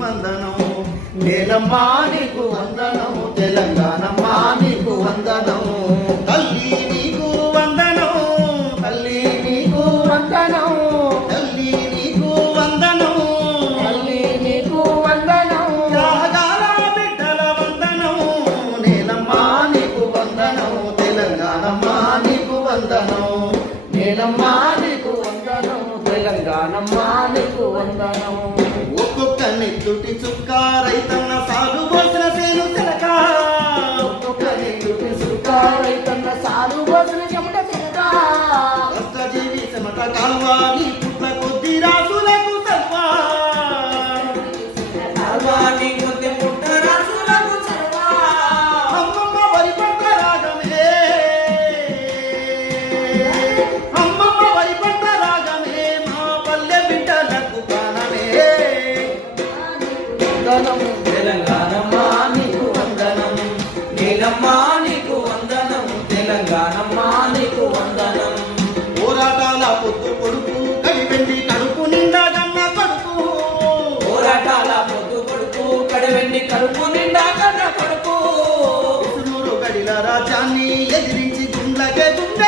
వందనం నేలమ్మా నీకు వందనం తెలంగాణమ్మా నీకు వందనం తల్లి నీకు వందనం తల్లి నీకు వందనం తల్లి నీకు వందనం తల్లి నీకు వందనం త్యాగాల బిడ్డల వందనం నేలమ్మా నీకు వందనం తెలంగాణమ్మా నీకు వందనం నేలమ్మా నీకు వందనం తెలంగాణమ్మా నీకు వందనం ఒక్కొక్క నెత్తుటి చుక్క రైతన్న సాగు పోసిన సేను తెలక ఒక్కొక్క నెత్తుటి చుక్క రైతన్న సాగు పోసిన చెమట తెలక కష్టజీవి చెమట కాల్వ నీ పుట్ల కొద్ది రాసులకు సల్వా నీ కొద్ది పుట్ట రాసులకు సల్వా అమ్మమ్మ వరి పంట రాగమే అమ్మమ్మ వరి పంట రాగమే మా పల్లె బిడ్డలకు ప్రాణమే తెలంగాణమ్మా నీకు వందనం నీలమ్మా నీకు వందనం తెలంగాణమ్మా నీకు వందనం పోరాటాల పొద్దు కొడుకు కడివెండి కడుపు నిండా గన్న కొడుకు పోరాటాల పొద్దు కొడుకు కడివెండి కడుపు నిండా గన్న కొడుకు గడిల రాజ్యాన్ని ఎదిరించి గుండ్లకే గుండె